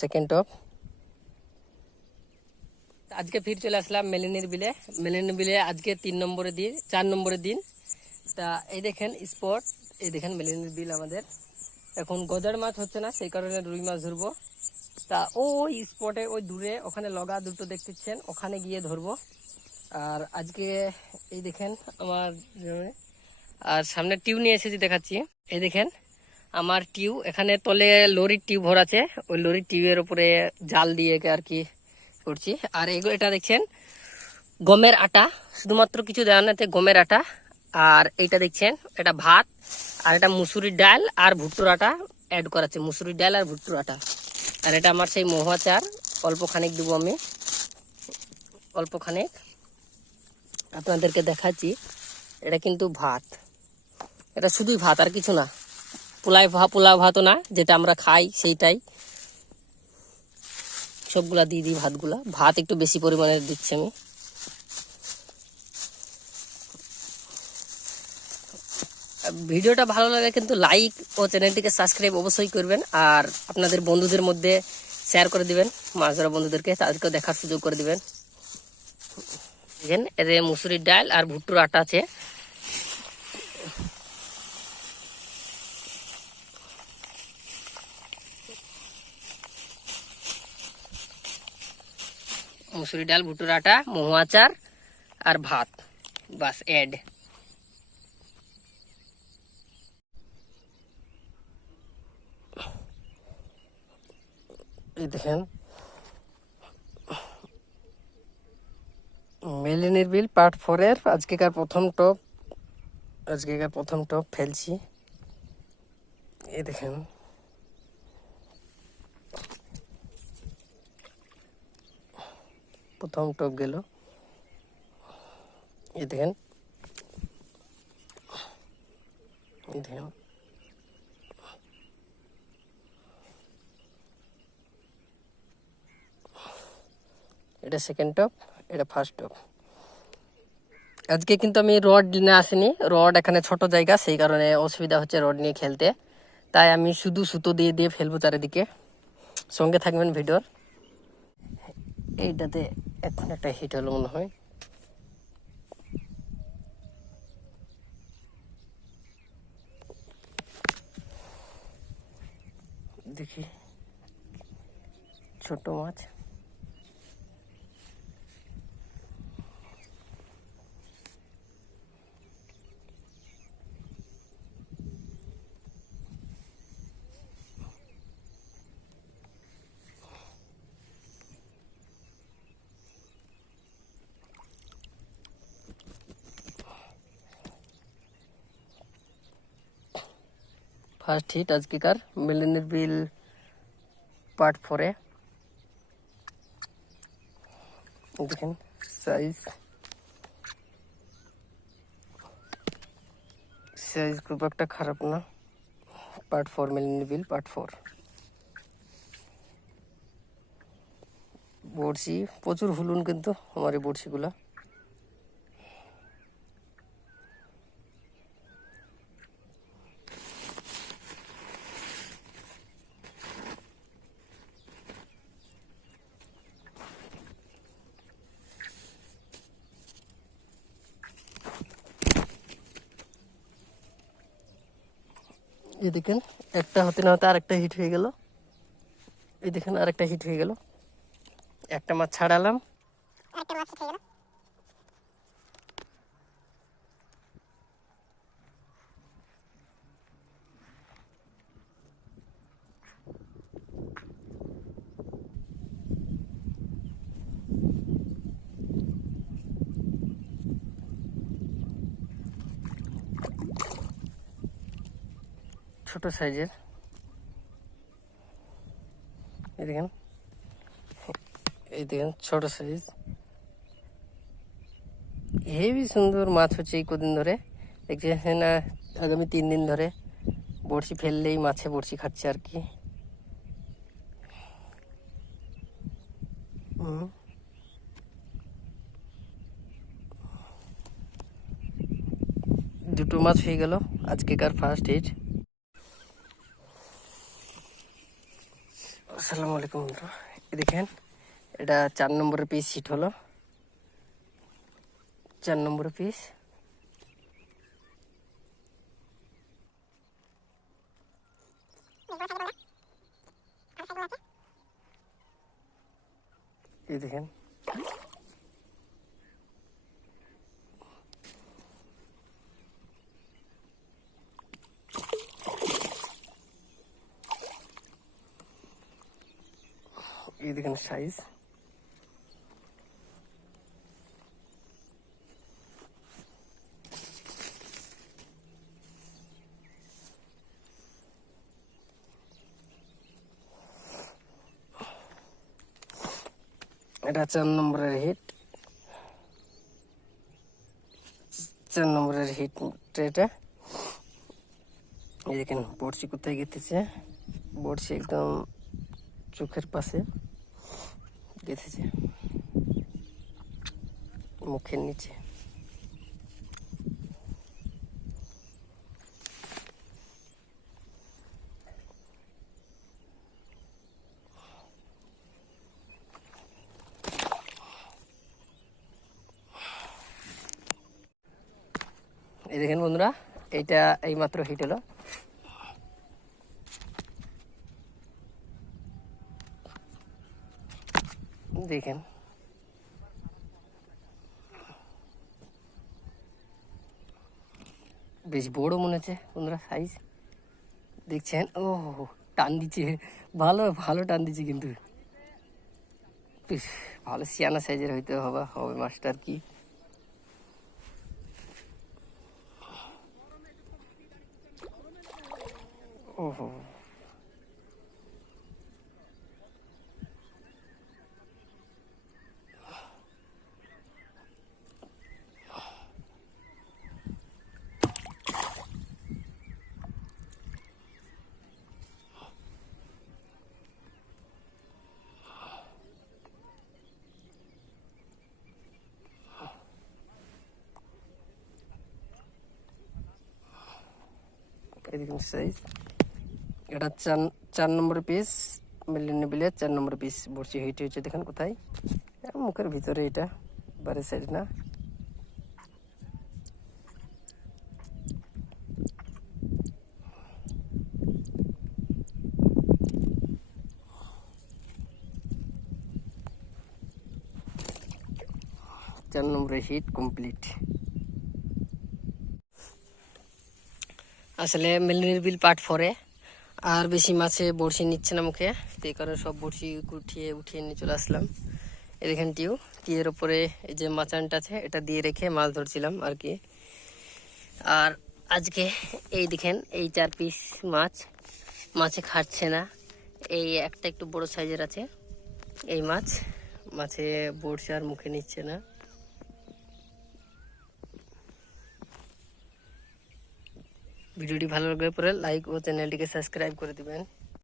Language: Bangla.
Second top. আজকে ফির চলে আসলাম মেলিনের বিলে আজকে 4 নম্বরের দিন। তা এই দেখেন স্পট, এই দেখেন মেলিনের বিল আমাদের। এখন গজার মাছ হচ্ছে না, সেই কারণে রুই মাছ ধরবো। তা ওই স্পটে ওই দূরে ওখানে লগা দুটো দেখতেছেন, ওখানে গিয়ে ধরবো। আর আজকে এই দেখেন আমার, আর সামনে টিউ নিয়ে এসেছি দেখাচ্ছি। এই দেখেন আমার টিউ, এখানে তলে লরির টিউ ভরা আছে, ওই লরির টিউয়ের উপরে জাল দিয়ে আর কি করছি। আর এগুলো এটা দেখছেন গমের আটা, শুধুমাত্র কিছু দেওয়া না, গমের আটা। আর এইটা দেখছেন এটা ভাত, আর এটা মুসুরির ডাল আর ভুট্টোর আটা অ্যাড করাচ্ছে, মুসুরির ডাল আর ভুট্টোর আটা। আর এটা আমার সেই মহুয়া চার, অল্প খানিক দেবো আমি, অল্প খানিক আপনাদেরকে দেখাচ্ছি। এটা কিন্তু ভাত, এটা শুধুই ভাত আর কিছু না, পোলাও ভাতও না, যেটা আমরা খাই সেইটাই। সবগুলা দিয়ে দিই ভাতগুলা, ভাত একটু বেশি পরিমাণে দিচ্ছি আমি। ভিডিওটা ভালো লাগে কিন্তু লাইক ও চ্যানেলটিকে সাবস্ক্রাইব অবশ্যই করবেন। আর আপনাদের বন্ধুদের মধ্যে শেয়ার করে দিবেন, মাছ ধরা বন্ধুদেরকে, তাদেরকেও দেখার সুযোগ করে দিবেন। দেখেন এর মুসুরির ডাল আর ভুট্টোর আটা আছে। মুসুরি ডাল, ভুট্টোর আটা, মহুয়া চার আর ভাত, বাস এড। এই দেখেন মেলিনের বিল পার্ট 4 এর আজকেকার প্রথম টপ ফেলছি। এই দেখেন প্রথম টপ গেল, এই দেখেন, এই দেখেন এটা সেকেন্ড টপ, এটা ফার্স্ট টপ। আজকে কিন্তু আমি রড নিয়ে আসিনি, রড এখানে ছোট জায়গা, সেই কারণে অসুবিধা হচ্ছে রড নিয়ে খেলতে। তাই আমি শুধু সুতো দিয়ে দিয়ে ফেলবো চারিদিকে। সঙ্গে থাকবেন ভিডিওর। এইটাতে এখন একটা হিট হলো মনে হয়, দেখি ছোট মাছ। ফার্স্ট হিট আজকেকার মেলিনের বিল পার্ট 4 এ। দেখেন সাইজ খুব একটা খারাপ না। পার্ট 4 মেলিনের বিল পার্ট 4। বড়শি প্রচুর হুলুন কিন্তু আমার এই বড়শিগুলা। এই দেখেন একটা হতে না হতে আরেকটা হিট হয়ে গেল। এই দেখেন আরেকটা হিট হয়ে গেল, একটা মাছ ছাড়ালাম, একটা মাছ হিট হয়ে গেল। ছোট সাইজের, এই দেখেন, এই দেখেন ছোট সাইজ। হেভি সুন্দর মাছ হচ্ছে এই কদিন ধরে, দেখছেন না, আগামী 3 দিন ধরে বড়শি ফেললেই মাছে বড়শি খাচ্ছে আর কি। দুটো মাছ হয়ে গেল আজকেকার ফার্স্ট হিট। আসসালামু আলাইকুম বন্ধুরা, এই দেখেন এটা 4 নম্বরের পিস হিট হলো। 4 নম্বরের পিস। এই দেখেন এই দেখেন সাইজ। এটা 4 নম্বরের হিট। 4 নম্বরের হিট এটা। এই দেখেন বড়শি কোথায় গেঁথেছে, বড়শি একদম চোখের পাশে গেঁথেছে, মুখের নিচে। এই দেখেন বন্ধুরা, এইটা এইমাত্র হিট হলো। দেখেন বেশ বড় মনে হচ্ছে বন্ধুরা, সাইজ দেখছেন। ও টান দিচ্ছে, ভালো ভালো টান দিচ্ছে, কিন্তু বেশ ভালো সিয়ানা সাইজের হইতে হবে মাছটা আর কি। ওহো, এরকম সাইজ। এটা 4 নম্বর পিস মিলিয়ে বিলে 4 নম্বর পিস বড়শি হিট হয়েছে। দেখেন কোথায়, মুখের ভিতরে, এটা বাইরের সাইড না। চার নম্বরের হিট কমপ্লিট। আসলে মেলিনের বিল পার্ট 4 আর বেশি মাছে বড়শি নিচ্ছে না মুখে, তো এই কারণে সব বড়শি উঠিয়ে নিয়ে চলে আসলাম। এই দেখেন টিয়ের ওপরে এই যে মাচানটা আছে, এটা দিয়ে রেখে মাছ ধরছিলাম আর কি। আর আজকে এই দেখেন এই 4 পিস মাছে খাচ্ছে না। এই একটা একটু বড় সাইজের আছে এই মাছে বড়শি আর মুখে নিচ্ছে না। ভিডিওটি ভালো লাগলে পরে লাইক ও চ্যানেলটিকে সাবস্ক্রাইব করে দিবেন।